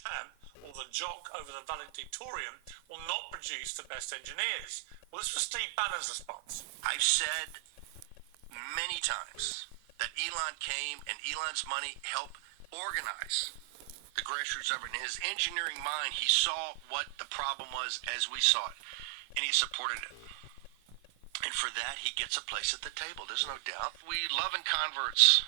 champ or the jock over the valedictorian will not produce the best engineers. Well, this was Steve Bannon's response. I've said many times that Elon came and Elon's money helped organize the grassroots effort. In his engineering mind, he saw what the problem was as we saw it, and he supported it. And for that, he gets a place at the table. There's no doubt. We love converts.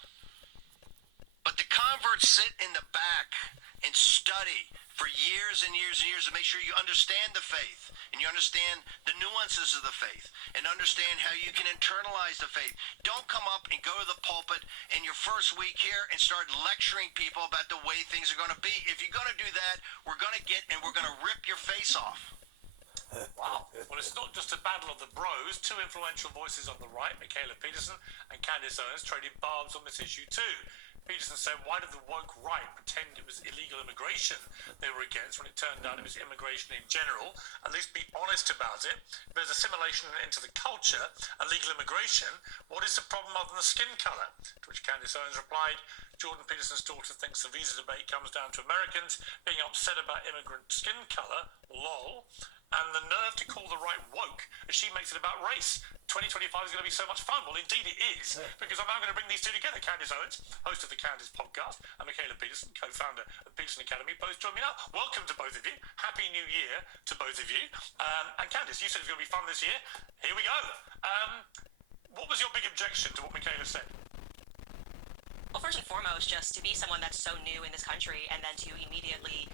But the converts sit in the back and study for years and years and years to make sure you understand the faith and you understand the nuances of the faith and understand how you can internalize the faith. Don't come up and go to the pulpit in your first week here and start lecturing people about the way things are going to be. If you're going to do that, we're going to rip your face off. Wow. Well, it's not just a battle of the bros. Two influential voices on the right, Mikhaila Peterson and Candace Owens, traded barbs on this issue too. Peterson said, why did the woke right pretend it was illegal immigration they were against when it turned out it was immigration in general? At least be honest about it. If there's assimilation into the culture and legal immigration, what is the problem other than the skin colour? To which Candace Owens replied, Jordan Peterson's daughter thinks the visa debate comes down to Americans being upset about immigrant skin colour, lol, and the nerve to call the right woke as she makes it about race. 2025 is going to be so much fun. Well, indeed it is, because I'm now going to bring these two together. Candace Owens, host of the Candace podcast, and Mikhaila Peterson, co-founder of Peterson Academy, both join me now. Welcome to both of you. Happy New Year to both of you. And Candace, you said it's going to be fun this year. Here we go. What was your big objection to what Mikhaila said? Well, first and foremost, just to be someone that's so new in this country and then to immediately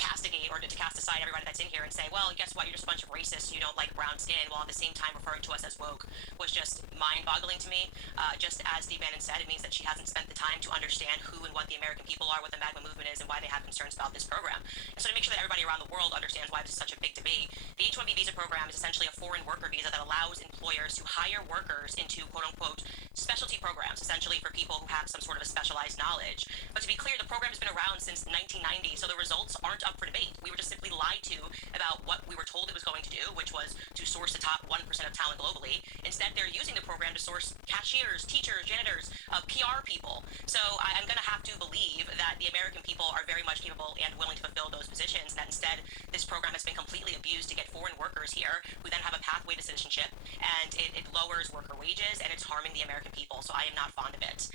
castigate or to cast aside everybody that's in here and say, well, guess what, you're just a bunch of racists, you don't like brown skin, while at the same time referring to us as woke, was just mind-boggling to me. Just as Steve Bannon said, it means that she hasn't spent the time to understand who and what the American people are, what the MAGA movement is, and why they have concerns about this program. And so to make sure that everybody around the world understands why this is such a big debate, the H-1B visa program is essentially a foreign worker visa that allows employers to hire workers into quote-unquote specialty programs, essentially for people who have some sort of a specialized knowledge. But to be clear, the program has been around since 1990, so the results aren't up for debate. We were just simply lied to about what we were told it was going to do, which was to source the top 1% of talent globally. Instead, they're using the program to source cashiers, teachers, janitors, PR people. So I'm going to have to believe that the American people are very much capable and willing to fulfill those positions, and that instead this program has been completely abused to get foreign workers here who then have a pathway to citizenship, and it lowers worker wages, and it's harming the American people. So I am not fond of it.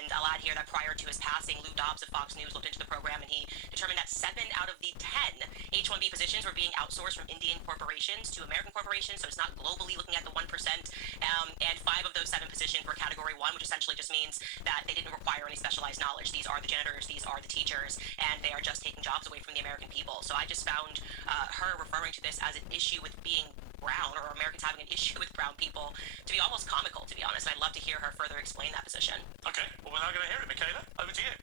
And I'll add here that prior to his passing, Lou Dobbs of Fox News looked into the program, and he determined that 7 out of the 10 H-1B positions were being outsourced from Indian corporations to American corporations, so it's not globally looking at the 1%, and 5 of those 7 positions were Category 1, which essentially just means that they didn't require any specialized knowledge. These are the janitors, these are the teachers, and they are just taking jobs away from the American people. So I just found her referring to this as an issue with being brown, or Americans having an issue with brown people, to be almost comical, to be honest, and I'd love to hear her further explain that position. Okay, well, we're now going to hear it. Mikhaila, over to you.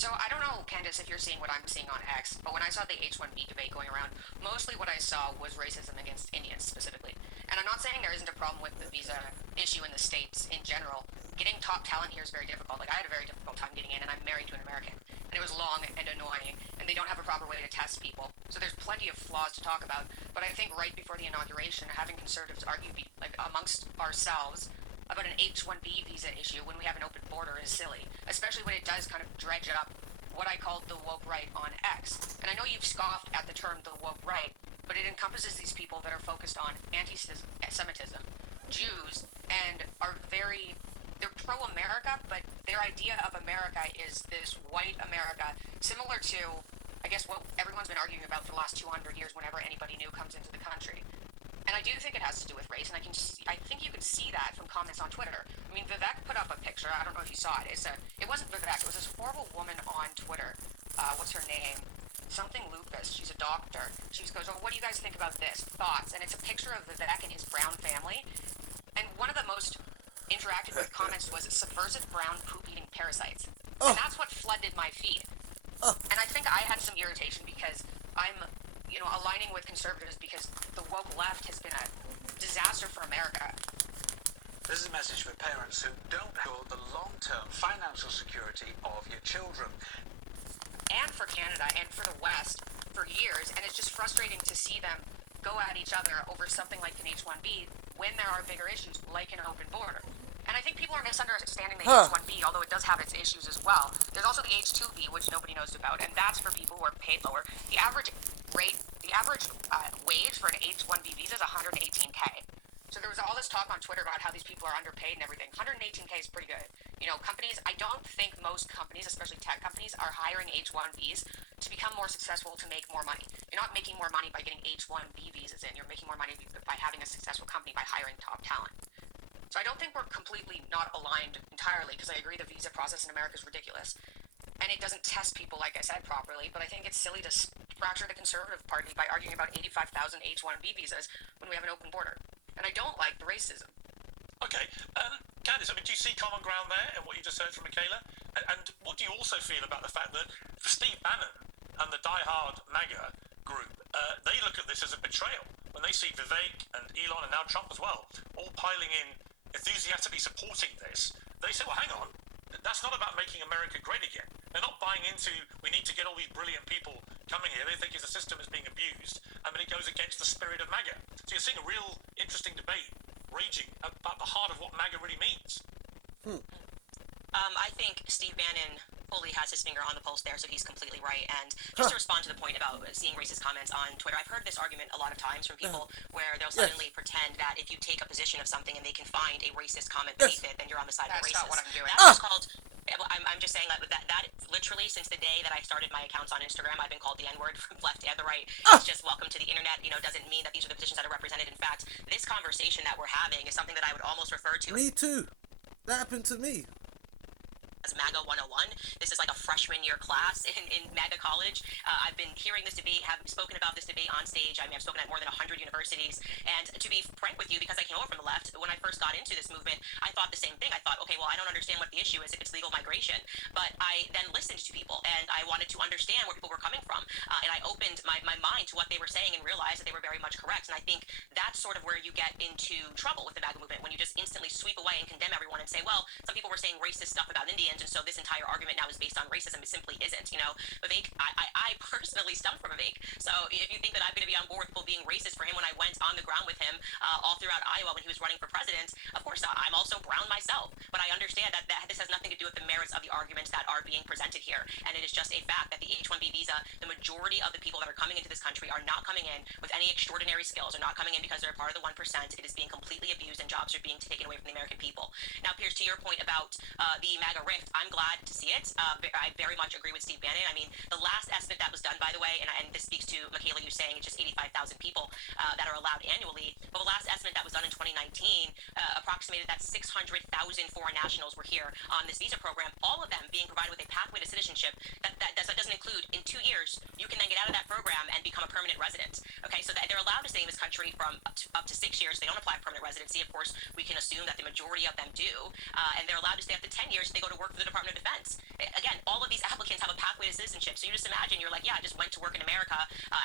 So I don't know, Candace, if you're seeing what I'm seeing on X, but when I saw the H-1B debate going around, mostly what I saw was racism against Indians specifically. And I'm not saying there isn't a problem with the visa issue in the States in general. Getting top talent here is very difficult. Like, I had a very difficult time getting in, and I'm married to an American. And it was long and annoying, and they don't have a proper way to test people. So there's plenty of flaws to talk about. But I think right before the inauguration, having conservatives argue like amongst ourselves about an H-1B visa issue when we have an open border is silly, especially when it does kind of dredge up what I called the woke right on X. And I know you've scoffed at the term the woke right, but it encompasses these people that are focused on anti-Semitism, Jews, and they're pro-America, but their idea of America is this white America, similar to, I guess, what everyone's been arguing about for the last 200 years whenever anybody new comes into the country. And I do think it has to do with race, and I think you can see that from comments on Twitter. I mean, Vivek put up a picture. I don't know if you saw it. It wasn't Vivek. It was this horrible woman on Twitter. What's her name? Something Lucas. She's a doctor. She goes, oh, what do you guys think about this? Thoughts. And it's a picture of Vivek and his brown family. And one of the most interacted with comments was subversive brown poop-eating parasites. And that's what flooded my feed. And I think I had some irritation because I'm aligning with conservatives because the woke left has been a disaster for America. This is a message for parents who don't hold the long-term financial security of your children. And for Canada and for the West for years, and it's just frustrating to see them go at each other over something like an H-1B when there are bigger issues like an open border. And I think people are misunderstanding the Huh. H-1B, although it does have its issues as well. There's also the H-2B, which nobody knows about, and that's for people who are paid lower. The average wage for an H-1B visa is 118K. So there was all this talk on Twitter about how these people are underpaid and everything. 118K is pretty good. You know, companies, I don't think most companies, especially tech companies, are hiring H-1Bs to become more successful to make more money. You're not making more money by getting H-1B visas in. You're making more money by having a successful company by hiring top talent. So I don't think we're completely not aligned entirely, because I agree the visa process in America is ridiculous. And it doesn't test people, like I said, properly. But I think it's silly to fracture the Conservative Party by arguing about 85,000 H-1B visas when we have an open border. And I don't like the racism. Okay, Candice, I mean, do you see common ground there in what you just heard from Mikhaila? And what do you also feel about the fact that for Steve Bannon and the die-hard MAGA group, they look at this as a betrayal when they see Vivek and Elon and now Trump as well all piling in, enthusiastically supporting this? They say, well, hang on, that's not about making America great again. They're not buying into, we need to get all these brilliant people coming here. They think the system is being abused. I mean, it goes against the spirit of MAGA. So you're seeing a real interesting debate raging about the heart of what MAGA really means. I think Steve Bannon fully has his finger on the pulse there, so he's completely right. And just to respond to the point about seeing racist comments on Twitter, I've heard this argument a lot of times from people where they'll suddenly pretend that if you take a position of something and they can find a racist comment beneath it, then you're on the side of the racist. That's not what I'm doing. That's just called... I'm just saying that literally since the day that I started my accounts on Instagram, I've been called the N-word from left and the right. It's just welcome to the internet. You know, doesn't mean that these are the positions that are represented. In fact, this conversation that we're having is something that I would almost refer to Me too. That happened to me. as MAGA 101. This is like a freshman year class in MAGA college. I've been hearing this debate, have spoken about this debate on stage. I mean, I've spoken at more than 100 universities. And to be frank with you, because I came over from the left, when I first got into this movement, I thought the same thing. I thought, okay, well, I don't understand what the issue is if it's legal migration. But I then listened to people, and I wanted to understand where people were coming from. And I opened my mind to what they were saying and realized that they were very much correct. And I think that's sort of where you get into trouble with the MAGA movement, when you just instantly sweep away and condemn everyone and say, well, some people were saying racist stuff about Indians, and so this entire argument now is based on racism. It simply isn't. You know, Vivek, I personally stummed for Vivek. So if you think that I'm going to be on board with people being racist for him when I went on the ground with him all throughout Iowa when he was running for president, of course not. I'm also brown myself. But I understand that this has nothing to do with the merits of the arguments that are being presented here. And it is just a fact that the H-1B visa, the majority of the people that are coming into this country are not coming in with any extraordinary skills, are not coming in because they're part of the 1%. It is being completely abused and jobs are being taken away from the American people. Now, Piers, to your point about the MAGA rift, I'm glad to see it. I very much agree with Steve Bannon. I mean, the last estimate that was done, by the way, and this speaks to Mikhaila, you saying it's just 85,000 people that are allowed annually. But the last estimate that was done in 2019 approximated that 600,000 foreign nationals were here on this visa program, all of them being provided with a pathway to citizenship that doesn't include in 2 years, you can then get out of that program and become a permanent resident. Okay, so that they're allowed to stay in this country from up to 6 years. They don't apply for permanent residency. Of course, we can assume that the majority of them do. And they're allowed to stay up to 10 years if they go to work for the Department of Defense. Again, all of these applicants have a pathway to citizenship. So you just imagine you're like, yeah, I just went to work in America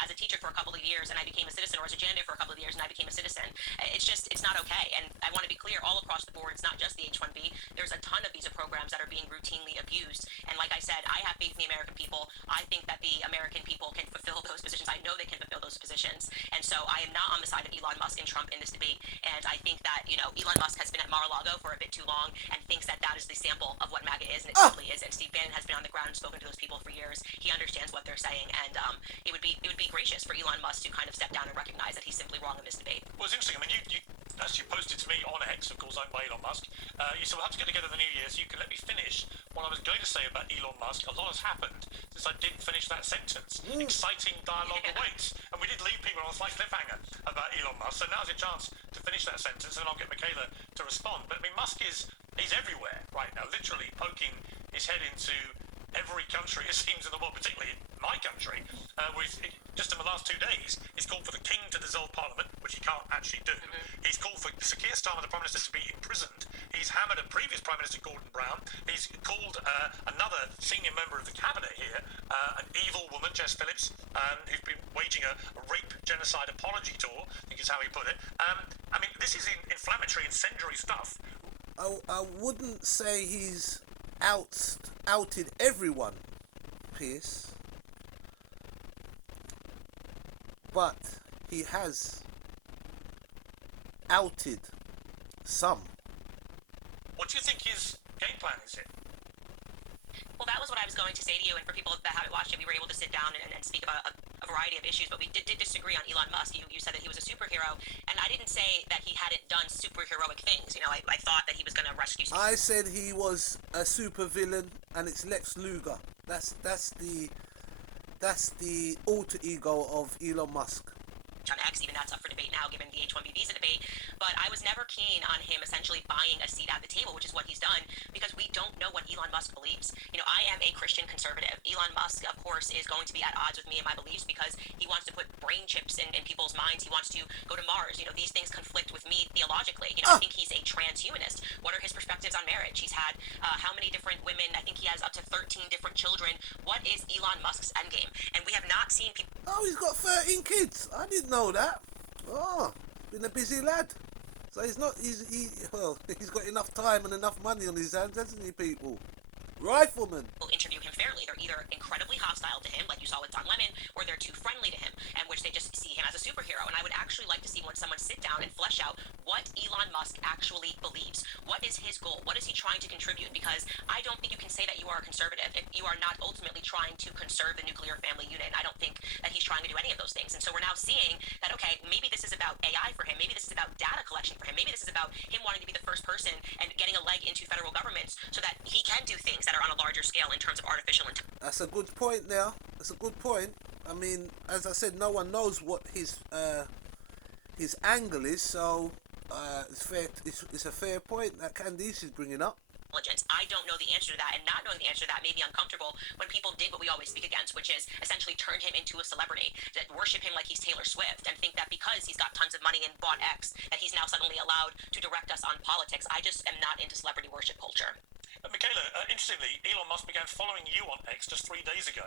as a teacher for a couple of years and I became a citizen, or as a janitor for a couple of years and I became a citizen. It's not okay. And I want to be clear, all across the board, it's not just the H-1B. There's a ton of visa programs that are being routinely abused. And like I said, I have faith in the American people. I think that the American people can fulfill those positions. I know they can fulfill those positions. And so I am not on the side of Elon Musk and Trump in this debate. And I think that, you know, Elon Musk has been at Mar-a-Lago for a bit too long and thinks that that is the sample of what MAGA is, and it simply isn't. Steve Bannon has been on the ground and spoken to those people for years. He understands what they're saying, and it would be gracious for Elon Musk to kind of step down and recognize that he's simply wrong in this debate. Well, it's interesting. I mean, you as you posted to me on X, of course, owned by Elon Musk, you said we'll have to get together the new year, so you can let me finish what I was going to say about Elon Musk. A lot has happened since I didn't finish that sentence. Exciting dialogue awaits. And we did leave people on a slight cliffhanger about Elon Musk, so now's your chance to finish that sentence, and then I'll get Mikhaila to respond. But I mean, Musk he's everywhere right now, literally poking his head into every country, it seems, in the world, particularly my country. Just in the last 2 days, he's called for the king to dissolve parliament, which he can't actually do. He's called for Sir Keir Starmer, the Prime Minister, to be imprisoned. He's hammered a previous Prime Minister, Gordon Brown. He's called another senior member of the cabinet here, an evil woman, Jess Phillips, who's been waging a rape genocide apology tour, I think is how he put it. I mean, this is inflammatory, incendiary stuff. I wouldn't say he's outed everyone, Pierce, but he has outed some. What do you think his game plan is here? Well, that was what I was going to say to you, and for people that haven't watched it, we were able to sit down and speak about a variety of issues, but we did disagree on Elon Musk. You said that he was a superhero, and I didn't say that he hadn't done superheroic things. You know, I thought that he was going to rescue... I said he was a supervillain, and it's Lex Luger. That's the alter ego of Elon Musk. On X, even that's up for debate now given the H-1B visa debate, but I was never keen on him essentially buying a seat at the table, which is what he's done, because we don't know what Elon Musk believes. You know, I am a Christian conservative. Elon Musk, of course, is going to be at odds with me and my beliefs because he wants to put brain chips in people's minds. He wants to go to Mars. You know, these things conflict with me theologically. You know, I think he's a transhumanist. What are his perspectives on marriage? He's had how many different women? I think he has up to 13 different children. What is Elon Musk's endgame? And we have not seen people... Oh, he's got 13 kids. I didn't know that. Oh, been a busy lad. So he's got enough time and enough money on his hands, hasn't he, people? Rifleman. Will interview him fairly. They're either incredibly hostile to him, like you saw with Don Lemon, or they're too friendly to him, and which they just see him as a superhero. And I would actually like to see when someone sit down and flesh out what Elon Musk actually believes. What is his goal? What is he trying to contribute? Because I don't think you can say that you are a conservative if you are not ultimately trying to conserve the nuclear family unit. I don't think that he's trying to do any of those things. And so we're now seeing that, okay, maybe this is about AI for him. Maybe this is about data collection for him. Maybe this is about him wanting to be the first person and getting a leg into federal governments so that he can do things that are on a larger scale in terms of artificial intelligence. That's a good point now. That's a good point. I mean, as I said, no one knows what his angle is, so it's fair. It's a fair point that Candice is bringing up. I don't know the answer to that, and not knowing the answer to that made me uncomfortable when people did what we always speak against, which is essentially turn him into a celebrity, that worship him like he's Taylor Swift, and think that because he's got tons of money and bought X, that he's now suddenly allowed to direct us on politics. I just am not into celebrity worship culture. Mikhaila, interestingly, Elon Musk began following you on X just 3 days ago,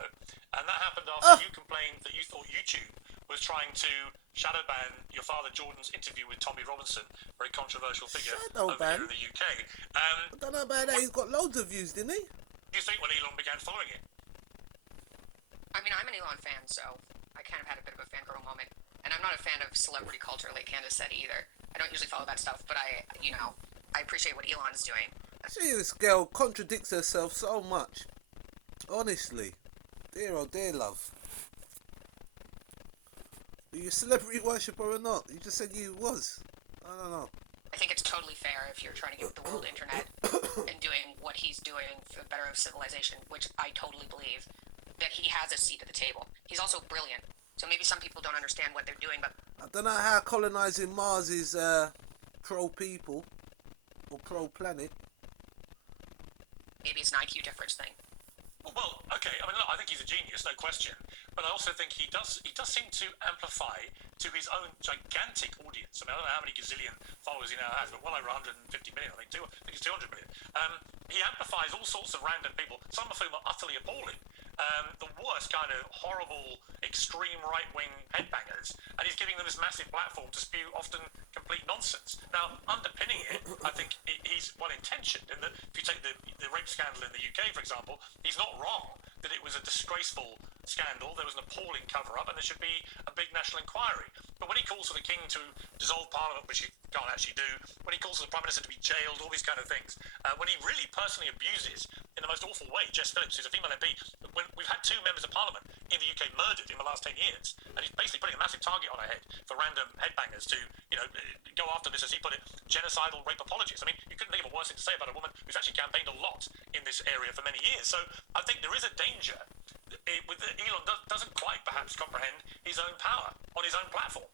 and that happened after you complained that you thought YouTube was trying to shadow ban your father Jordan's interview with Tommy Robinson, very controversial figure over here in the UK. I don't know about that. He's got loads of views, didn't he? What do you think when Elon began following it? I mean, I'm an Elon fan, so I kind of had a bit of a fangirl moment. And I'm not a fan of celebrity culture, like Candace said, either. I don't usually follow that stuff, but I appreciate what Elon's doing. See, this girl contradicts herself so much. Honestly. Dear, oh dear, love. Are you a celebrity worshipper or not? You just said you was. I don't know. I think it's totally fair if you're trying to get the world internet and doing what he's doing for the better of civilization, which I totally believe, that he has a seat at the table. He's also brilliant. So maybe some people don't understand what they're doing, but... I don't know how colonizing Mars is pro-people or pro-planet. Maybe it's an IQ difference thing. Well, okay. I mean, look, I think he's a genius, no question. But I also think he does seem to amplify to his own gigantic audience. I mean, I don't know how many gazillion followers he now has, but well over 150 million, I think it's 200 million. He amplifies all sorts of random people, some of whom are utterly appalling. The worst kind of horrible, extreme right-wing headbangers, and he's giving them this massive platform to spew often complete nonsense. Now, underpinning it, I think he's well-intentioned in that if you take the rape scandal in the UK, for example, he's not wrong that it was a disgraceful scandal, there was an appalling cover-up, and there should be a big national inquiry. But when he calls for the King to dissolve Parliament, which he can't actually do, when he calls for the Prime Minister to be jailed, all these kind of things, when he really personally abuses, in the most awful way, Jess Phillips, who's a female MP, when we've had 2 members of Parliament in the UK murdered in the last 10 years, and he's basically putting a massive target on her head for random headbangers to, go after this, as he put it, genocidal rape apologists. I mean, you couldn't think of a worse thing to say about a woman who's actually campaigned a lot in this area for many years. So I think there is a danger with Elon doesn't quite perhaps comprehend his own power on his own platform.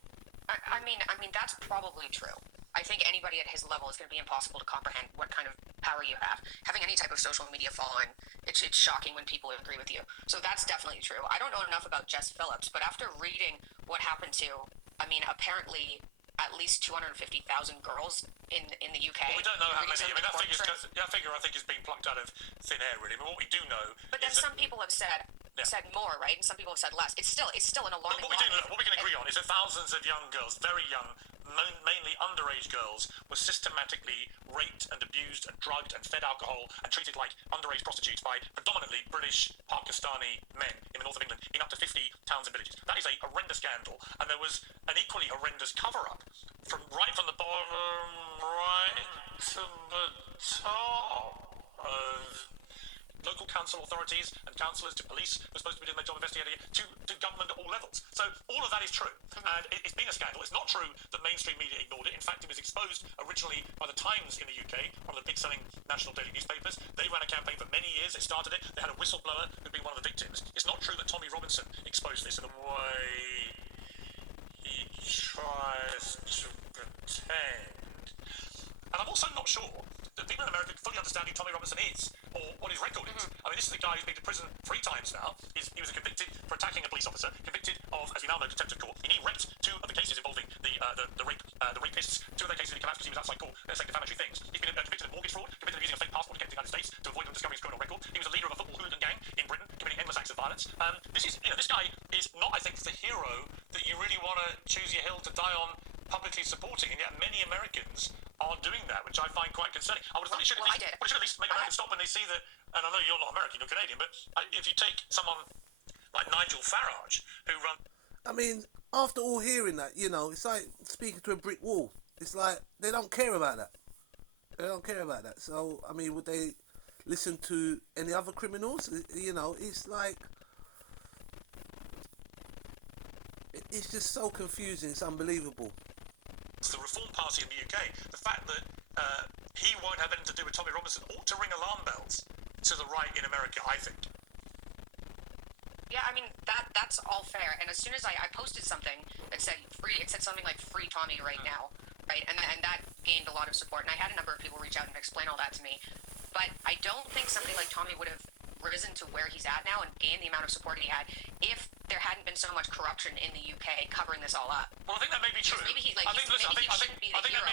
I mean, that's probably true. I think anybody at his level is going to be impossible to comprehend what kind of power you have. Having any type of social media following, it's shocking when people agree with you. So that's definitely true. I don't know enough about Jess Phillips, but after reading what happened to, apparently at least 250,000 girls in the UK. Well, we don't know how many. I mean, that figure I think is being plucked out of thin air, really. I mean, what we do know. But then some people have said, said more, right? And some people have said less. It's still an alarming. What we can agree on is that thousands of young girls, very young, mainly underage girls, were systematically raped and abused and drugged and fed alcohol and treated like underage prostitutes by predominantly British Pakistani men in the north of England in up to 50 towns and villages. That is a horrendous scandal, and there was an equally horrendous cover-up from the bottom right to the top of local council authorities and councillors to police who are supposed to be doing their job investigating it, to government at all levels. So all of that is true, and it's been a scandal. It's not true that mainstream media ignored it. In fact, it was exposed originally by the Times in the UK, one of the big-selling national daily newspapers. They ran a campaign for many years. They started it. They had a whistleblower who'd been one of the victims. It's not true that Tommy Robinson exposed this in the way he tries to pretend. And I'm also not sure that people in America fully understand who Tommy Robinson is, or what his record is. I mean, this is a guy who's been to prison 3 times now. He was convicted for attacking a police officer, convicted of, as we now know, contempt of court. He raped 2 of the cases involving the rapists. 2 of their cases he collapsed because he was outside court saying defamatory things. He's been convicted of mortgage fraud, convicted of using a fake passport to get to the United States to avoid them discovering his criminal record. He was a leader of a football hooligan gang in Britain, committing endless acts of violence. This guy is not, I think, the hero that you really want to choose your hill to die on, publicly supporting, and yet many Americans are doing that, which I find quite concerning. I would have thought it should at least make Americans stop when they see that. And I know you're not American, you're Canadian, but if you take someone like Nigel Farage, who runs... I mean, after all hearing that, it's like speaking to a brick wall. It's like they don't care about that. They don't care about that. So, I mean, would they listen to any other criminals? It's like... It's just so confusing. It's unbelievable. The Reform Party in the UK, the fact that he won't have anything to do with Tommy Robinson ought to ring alarm bells to the right in America, I think. Yeah, I mean, that's all fair. And as soon as I posted something that said free, it said something like free Tommy right now, right? And that gained a lot of support. And I had a number of people reach out and explain all that to me. But I don't think somebody like Tommy would have risen to where he's at now and gained the amount of support he had if there hadn't been so much corruption in the UK covering this all up. Well, I think that may be true. Maybe he I think that may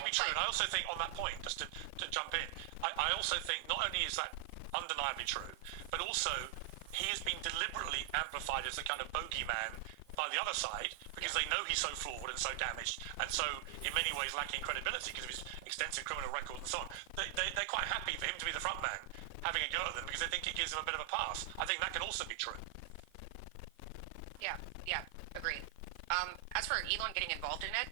be true. But... And I also think on that point, just to jump in, I also think not only is that undeniably true, but also he has been deliberately amplified as a kind of bogeyman by the other side because they know he's so flawed and so damaged and so in many ways lacking credibility because of his extensive criminal record and so on. They're quite happy for him to be the front man having a go at them because they think it gives them a bit of a pass. I think that can also be true. Yeah, agreed. As for Elon getting involved in it,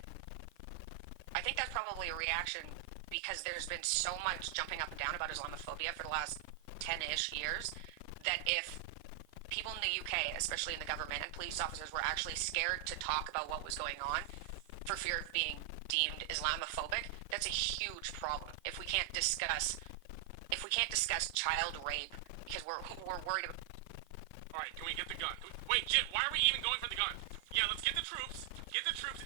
I think that's probably a reaction because there's been so much jumping up and down about Islamophobia for the last 10-ish years that if people in the UK, especially in the government and police officers, were actually scared to talk about what was going on for fear of being deemed Islamophobic, that's a huge problem. If we can't discuss child rape because we're worried about... Alright, can we get the gun? Wait, Jit, why are we even going for the gun? Yeah, let's get the troops,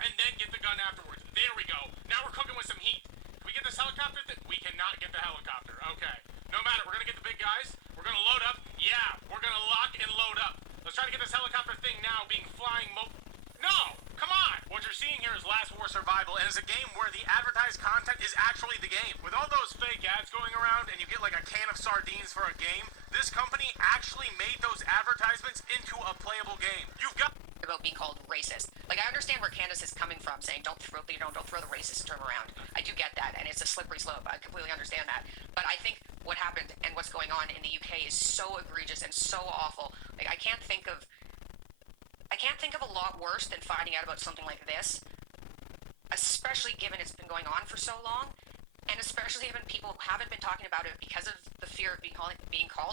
and then get the gun afterwards. There we go. Now we're cooking with some heat. Can we get this helicopter? We cannot get the helicopter. Okay. No matter, we're gonna get the big guys. We're gonna load up. Yeah, we're gonna lock and load up. Let's try to get this helicopter thing now being flying No! Come on! What you're seeing here is Last War Survival, and it's a game where the advertised content is actually the game. With all those fake ads going around, and you get like a can of sardines for a game, this company actually made those advertisements into a playable game. You've got... about being called racist. Like, I understand where Candace is coming from, saying don't throw the racist term around. I do get that, and it's a slippery slope. I completely understand that. But I think what happened and what's going on in the UK is so egregious and so awful. Like, I can't think of a lot worse than finding out about something like this, especially given it's been going on for so long, and especially given people haven't been talking about it because of the fear of being called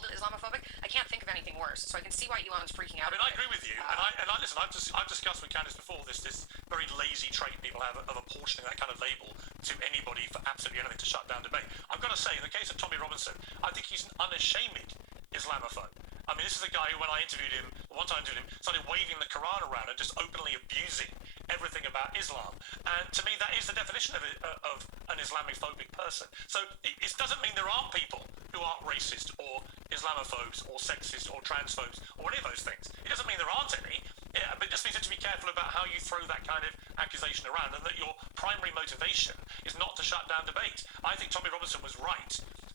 Islamophobic. I can't think of anything worse, so I can see why Elon's freaking out. I mean, I agree with you, listen, I've discussed with Candice before this very lazy trait people have of apportioning that kind of label to anybody for absolutely anything to shut down debate. I've got to say, in the case of Tommy Robinson, I think he's an unashamed Islamophobe. I mean, this is a guy who, when I interviewed him, one time I interviewed him, started waving the Quran around and just openly abusing everything about Islam. And to me, that is the definition of an Islamophobic person. So it doesn't mean there aren't people who aren't racist or Islamophobes or sexist or transphobes or any of those things. It doesn't mean there aren't any, but it just means you have to be careful about how you throw that kind of accusation around and that your primary motivation is not to shut down debate. I think Tommy Robinson was right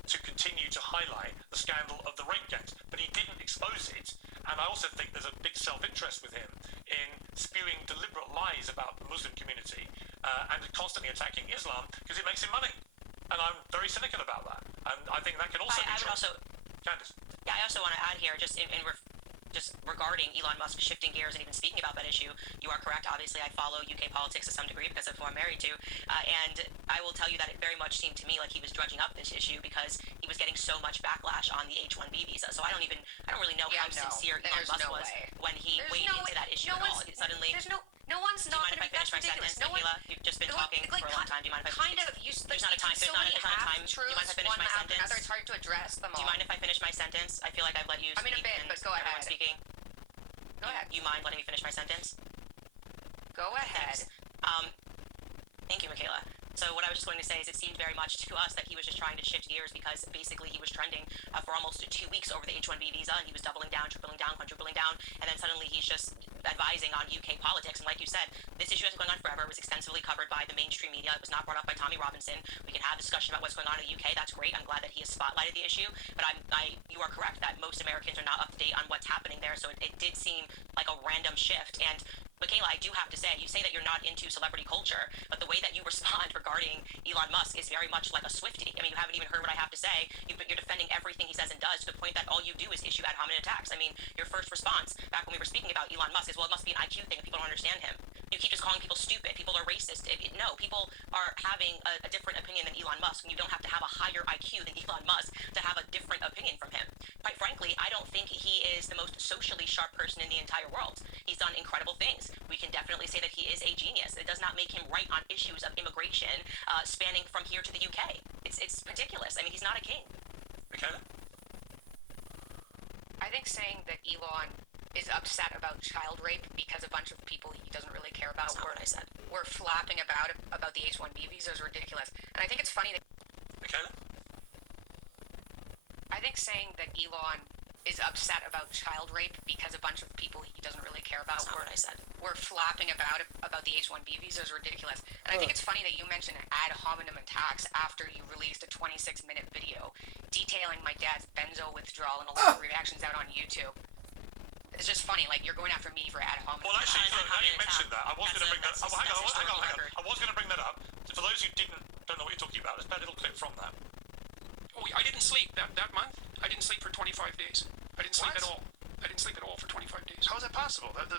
to continue to highlight the scandal of the rape gangs, but he didn't expose it. And I also think there's a big self-interest with him in spewing deliberate lies about the Muslim community and constantly attacking Islam because it makes him money. And I'm very cynical about that. And I think that can also be true. Candice. Yeah, I also want to add here, just just regarding Elon Musk shifting gears and even speaking about that issue, you are correct. Obviously, I follow UK politics to some degree because of who I'm married to, and I will tell you that it very much seemed to me like he was drudging up this issue because he was getting so much backlash on the H-1B visa. So I don't really know how sincere Elon Musk was when he weighed into that issue at all. Suddenly, no one's do you not mind if I finish my sentence, Mikhaila? You've just been talking for a long time. Do you mind if I there's not a time. There's not a time. Do you mind if I finish my sentence? Another, it's hard to address them all. Do you mind if I finish my sentence? I feel like I've let you speak. I mean, a bit, but go ahead. Speaking. Go ahead. You mind letting me finish my sentence? Go ahead. Thank you, Mikhaila. So what I was just going to say is it seemed very much to us that he was just trying to shift gears because basically he was trending for almost 2 weeks over the H-1B visa, and he was doubling down, tripling down, quadrupling down, and then suddenly he's just advising on UK politics. And like you said, this issue has been going on forever. It was extensively covered by the mainstream media. It was not brought up by Tommy Robinson. We can have discussion about what's going on in the UK. That's great. I'm glad that he has spotlighted the issue. But you are correct that most Americans are not up to date on what's happening there. So it did seem like a random shift. And Mikhaila, I do have to say, you say that you're not into celebrity culture, but the way that you respond regarding Elon Musk is very much like a Swiftie. I mean, you haven't even heard what I have to say. You're defending everything he says and does to the point that all you do is issue ad hominem attacks. I mean, your first response back when we were speaking about Elon Musk is, well, it must be an IQ thing if people don't understand him. You keep just calling people stupid. People are racist. No, people are having a different opinion than Elon Musk, and you don't have to have a higher IQ than Elon Musk to have a different opinion from him. Quite frankly, I don't think he is the most socially sharp person in the entire world. He's done incredible things. We can definitely say that he is a genius. It does not make him right on issues of immigration spanning from here to the UK. It's ridiculous. I mean, he's not a king. Mikhaila? I think saying that Elon is upset about child rape because a bunch of people he doesn't really care about were flapping about the H-1B visa is ridiculous. And I think it's funny that Mikhaila? I think saying that Elon is upset about child rape because a bunch of people he doesn't really care about were flapping about the H-1B visa is ridiculous. And I think it's funny that you mentioned ad hominem attacks after you released a 26-minute video detailing my dad's benzo withdrawal and allergic reactions out on YouTube. It's just funny, like, you're going after me for ad hominem. Well, actually, now you mentioned that, I was going to bring that up. Hang on. I was going to bring that up. So for those who don't know what you're talking about, let's play a little clip from that. I didn't sleep that month. I didn't sleep for 25 days. I didn't sleep at all. I didn't sleep at all for 25 days. How is that possible? Hi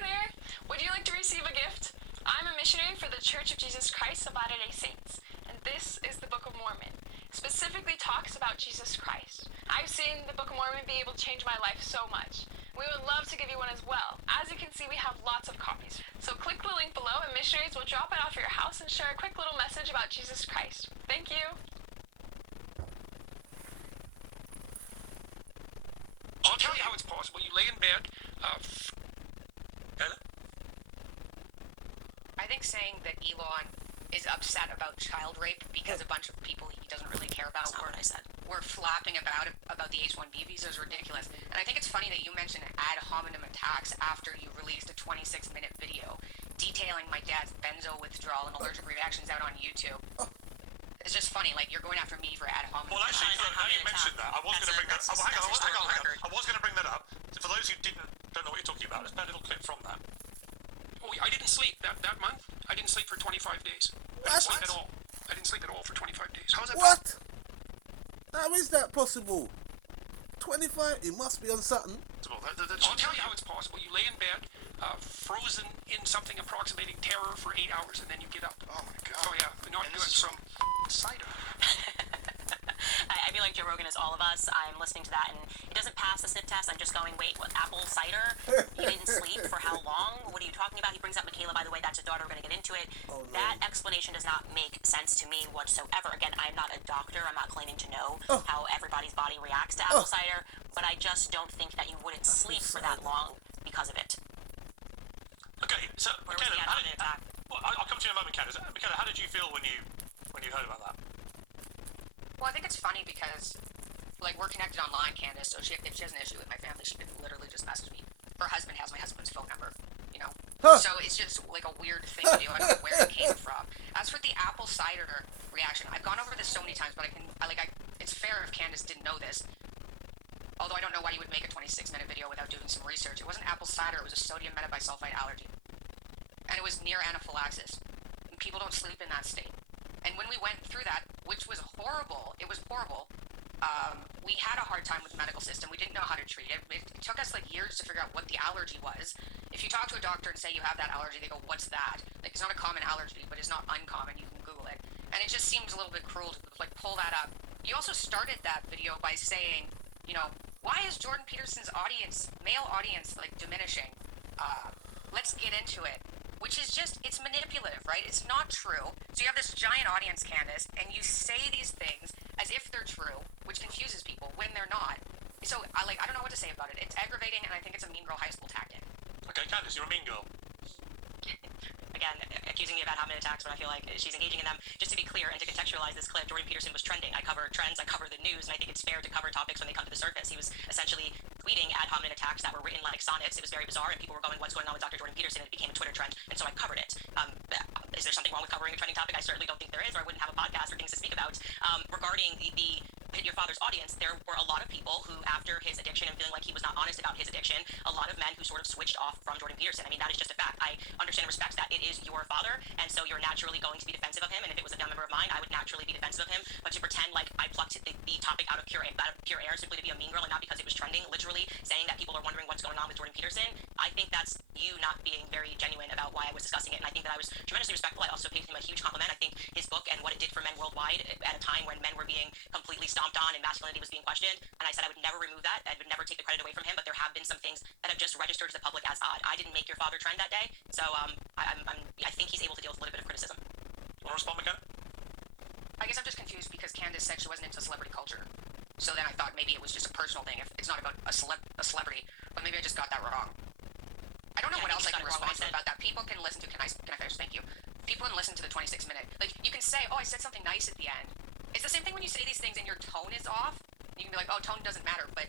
there! Would you like to receive a gift? I'm a missionary for the Church of Jesus Christ of Latter-day Saints, and this is the Book of Mormon. It specifically talks about Jesus Christ. I've seen the Book of Mormon be able to change my life so much. We would love to give you one as well. As you can see, we have lots of copies. So click the link below and missionaries will drop it off at your house and share a quick little message about Jesus Christ. Thank you! I'll tell you how it's possible. You lay in bed. I think saying that Elon is upset about child rape because a bunch of people he doesn't really care about were flapping about the H-1B visa is ridiculous. And I think it's funny that you mentioned ad hominem attacks after you released a 26-minute video detailing my dad's benzo withdrawal and allergic reactions out on YouTube. It's just funny, like, you're going after me for ad hominem. Well, actually, now you mentioned that, I was going to bring that up. Hang on. I was going to bring that up. So for those who don't know what you're talking about, let's play a little clip from that. I didn't sleep that month. I didn't sleep for 25 days. I didn't sleep at all. I didn't sleep at all for 25 days. How is that What? How is that possible? 25? It must be on something. I'll tell you how it's possible. You lay in bed, frozen in something approximating terror for 8 hours, and then you get up. Oh my God. Oh yeah, not And good. this is from cider. I feel like Joe Rogan is all of us. I'm listening to that, and it doesn't pass the sniff test. I'm just going, wait, what, apple cider? You didn't sleep for how long? What are you talking about? He brings up Mikhaila, by the way. That's his daughter. We're going to get into it. Oh, no. That explanation does not make sense to me whatsoever. Again, I'm not a doctor. I'm not claiming to know how everybody's body reacts to apple cider, but I just don't think that you wouldn't sleep for that long because of it. Okay, so, Where was the ad hominem attack? I'll come to you in a moment, Candice. Mikhaila, how did you feel when you heard about that? Well, I think it's funny because, like, we're connected online, Candice, so if she has an issue with my family, she can literally just message me. Her husband has my husband's phone number, you know? So it's just, like, a weird thing to do. I don't know where it came from. As for the apple cider reaction, I've gone over this so many times, but it's fair if Candace didn't know this. Although I don't know why you would make a 26-minute video without doing some research. It wasn't apple cider, it was a sodium metabisulfite allergy. And it was near anaphylaxis. And people don't sleep in that state. And when we went through that, which was horrible, it was horrible, we had a hard time with the medical system. We didn't know how to treat it. It took us like years to figure out what the allergy was. If you talk to a doctor and say you have that allergy, they go, what's that? Like, it's not a common allergy, but it's not uncommon. You can Google it. And it just seems a little bit cruel to like pull that up. You also started that video by saying, you know, why is Jordan Peterson's audience, male audience, like diminishing? Let's get into it. Which is just, it's manipulative, right? It's not true. So you have this giant audience, Candace, and you say these things as if they're true, which confuses people when they're not. So I don't know what to say about it. It's aggravating, and I think it's a mean girl high school tactic. Okay, Candace, you're a mean girl. Again, accusing me of ad hominem attacks when I feel like she's engaging in them. Just to be clear and to contextualize this clip, Jordan Peterson was trending. I cover trends, I cover the news, and I think it's fair to cover topics when they come to the surface. He was essentially tweeting ad hominem attacks that were written like sonnets. It was very bizarre, and people were going, what's going on with Dr. Jordan Peterson? And it became a Twitter trend, and so I covered it. Is there something wrong with covering a trending topic? I certainly don't think there is, or I wouldn't have a podcast or things to speak about. Regarding the your father's audience, there were a lot of people who, after his addiction and feeling like he was not honest about his addiction, a lot of men who sort of switched off from Jordan Peterson. I mean, that is just a fact. I understand and respect that it is your father, and so you're naturally going to be defensive of him, and if it was a family member of mine, I would naturally be defensive of him, but to pretend like I plucked the topic out of pure air simply to be a mean girl and not because it was trending, literally saying that people are wondering what's going on with Jordan Peterson, I think that's you not being very genuine about why I was discussing it, and I think that I was tremendously respectful. I also paid him a huge compliment. I think his book and what it did for men worldwide at a time when men were being completely stomped on and masculinity was being questioned, and I said I would never remove that. I would never take the credit away from him, but there have been some things that have just registered to the public as odd. I didn't make your father trend that day, so I think he's able to deal with a little bit of criticism. Want to respond, McKenna? I guess I'm just confused because Candace said she wasn't into celebrity culture. So then I thought maybe it was just a personal thing. If it's not about a celebrity, but maybe I just got that wrong. I don't know what else I can respond to about that. People can listen to. Can I finish? Thank you. People can listen to the 26-minute. Like, you can say, oh, I said something nice at the end. It's the same thing when you say these things and your tone is off. You can be like, oh, tone doesn't matter, but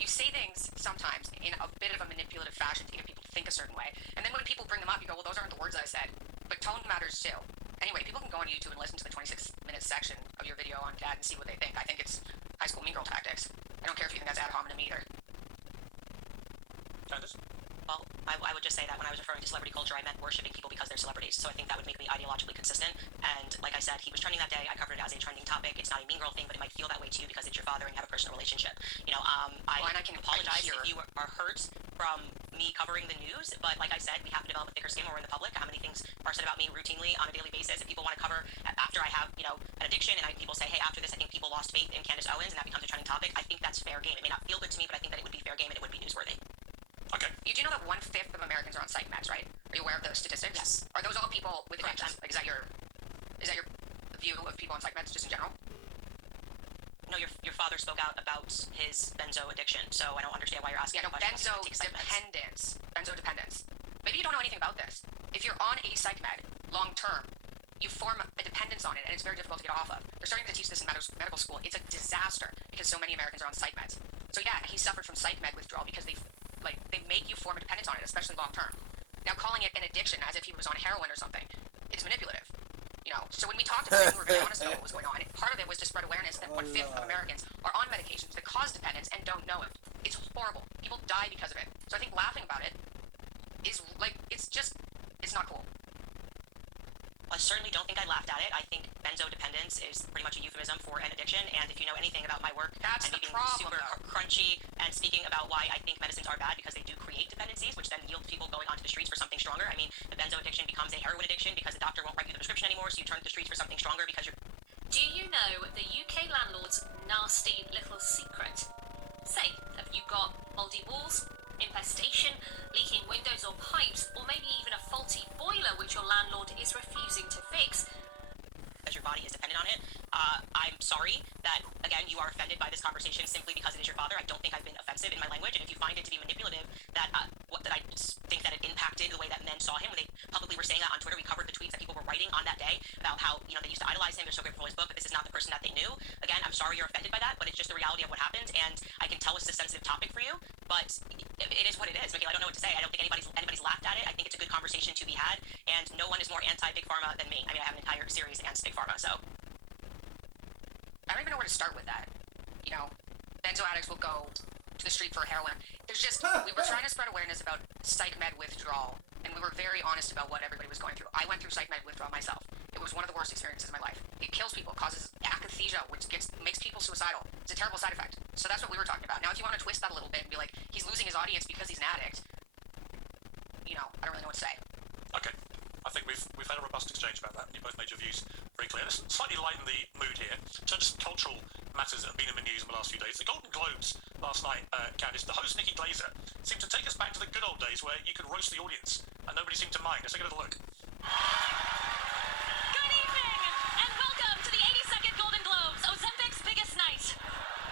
you say things sometimes in a bit of a manipulative fashion to get people to think a certain way. And then when people bring them up, you go, well, those aren't the words I said. But tone matters too. Anyway, people can go on YouTube and listen to the 26-minute section of your video on Dad and see what they think. I think it's high school mean girl tactics. I don't care if you think that's ad hominem either. Candace? Well, I would just say that when I was referring to celebrity culture, I meant worshipping people because they're celebrities. So I think that would make me ideologically consistent. And like I said, he was trending that day. I covered it as a trending topic. It's not a mean girl thing, but it might feel that way too because it's your father and you have a personal relationship. You know, I can apologize if you are hurt from me covering the news. But like I said, we have to develop a thicker skin when we're in the public. How many things are said about me routinely on a daily basis? If people want to cover after I have, you know, an addiction, and people say, hey, after this, I think people lost faith in Candace Owens, and that becomes a trending topic. I think that's fair game. It may not feel good to me, but I think that it would be fair game and it would be newsworthy. Okay. You do know that 1/5 of Americans are on psych meds, right? Are you aware of those statistics? Yes. Are those all people with Correct. addictions? Like, is that your view of people on psych meds just in general? No, your father spoke out about his benzo addiction, so I don't understand why you're asking. Yeah, no, a question. Take psych meds. benzo dependence. Maybe you don't know anything about this. If you're on a psych med long term, you form a dependence on it, and it's very difficult to get off of. They're starting to teach this in medical school. It's a disaster because so many Americans are on psych meds. So yeah, he suffered from psych med withdrawal because they make you form a dependence on it, especially long term. Now, calling it an addiction as if he was on heroin or something, it's manipulative. You know, so when we talked about it, we were very honest about what was going on. Part of it was to spread awareness that 1/5 of Americans are on medications that cause dependence and don't know it. It's horrible. People die because of it. So I think laughing about it is it's not cool. I certainly don't think I laughed at it. I think benzo dependence is pretty much a euphemism for an addiction, and if you know anything about my work, That's and me the being problem, super though. crunchy and speaking about why I think medicines are bad because they do create dependencies, which then yield people going onto the streets for something stronger. I mean, the benzo addiction becomes a heroin addiction because the doctor won't write you the prescription anymore, so you turn to the streets for something stronger because you're... Do you know the UK landlord's nasty little secret? Say, have you got mouldy walls, infestation, leaking windows or pipes, or maybe even a faulty boiler which your landlord is refusing to fix? Because your body is dependent on it. I'm sorry that, again, you are offended by this conversation simply because it is your father. I don't think I've been offensive in my language, and if you find it to be manipulative, that I think that it impacted the way that men saw him when they publicly were saying that on Twitter. We covered the tweets that people were writing on that day about how, you know, they used to idolize him, they're so grateful for his book, but this is not the person that they knew. Again, I'm sorry you're offended by that, but it's just the reality of what happens, and I can tell it's a sensitive topic for you, but but it is what it is. Mikhaila, I don't know what to say. I don't think anybody's laughed at it. I think it's a good conversation to be had, and no one is more anti-big pharma than me. I mean, I have an entire series against big pharma, so. I don't even know where to start with that. You know, benzo addicts will go to the street for heroin. There's just, we were trying to spread awareness about psych med withdrawal, and we were very honest about what everybody was going through. I went through psych med withdrawal myself. It was one of the worst experiences of my life. It kills people, causes akathisia, which makes people suicidal. It's a terrible side effect. So that's what we were talking about. Now, if you want to twist that a little bit and be like, he's losing his audience because he's an addict, you know, I don't really know what to say. Okay. I think we've had a robust exchange about that, and you both made your views very clear. Let's slightly lighten the mood here. In terms of cultural matters that have been in the news in the last few days, the Golden Globes last night, Candice, the host Nikki Glaser seemed to take us back to the good old days where you could roast the audience and nobody seemed to mind. Let's take a little look. Good evening, and welcome to the 82nd Golden Globes, Ozempic's biggest night.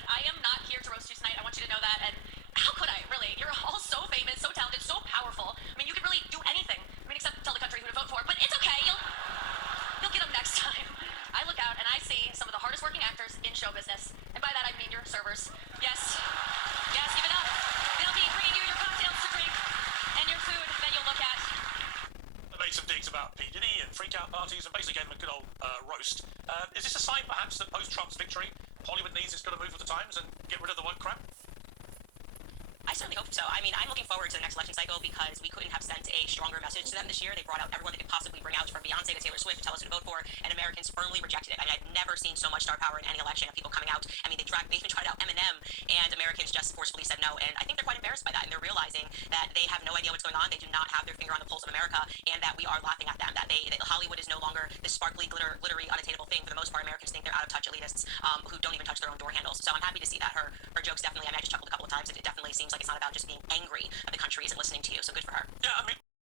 I am not here to roast you tonight, I want you to know that, and how could I, really? You're all so famous, so talented, so powerful. I mean, you could really do anything. I mean, except tell the country who to vote for, but it's okay, you'll get them next time. I look out and I see some of the hardest working actors in show business, and by that I mean your servers. Yes, give it up. They'll be bringing you your cocktails to drink, and your food that you'll look at. I made some digs about P. Diddy and freak-out parties and basically gave him a good old roast. Is this a sign, perhaps, that post-Trump's victory, Hollywood needs its got to move with the times and get rid of the woke crap? I certainly hope so. I mean, I'm looking forward to the next election cycle because we couldn't have sent a stronger message to them this year. They brought out everyone they could possibly bring out, from Beyonce to Taylor Swift to tell us who to vote for, and Americans firmly rejected it. I mean, I've never seen so much star power in any election of people coming out. I mean, they even tried out Eminem, and Americans just forcefully said no. And I think they're quite embarrassed by that, and they're realizing that they have no idea what's going on. They do not have their finger on the pulse of America, and that we are laughing at them. That Hollywood is no longer this sparkly, glittery, unattainable thing. For the most part, Americans think they're out of touch elitists who don't even touch their own door handles. So I'm happy to see that her jokes definitely. I mean, I just chuckled a couple of times. It definitely seems like it's not about just being angry at the country isn't listening to you. So good for her. Yeah, I mean,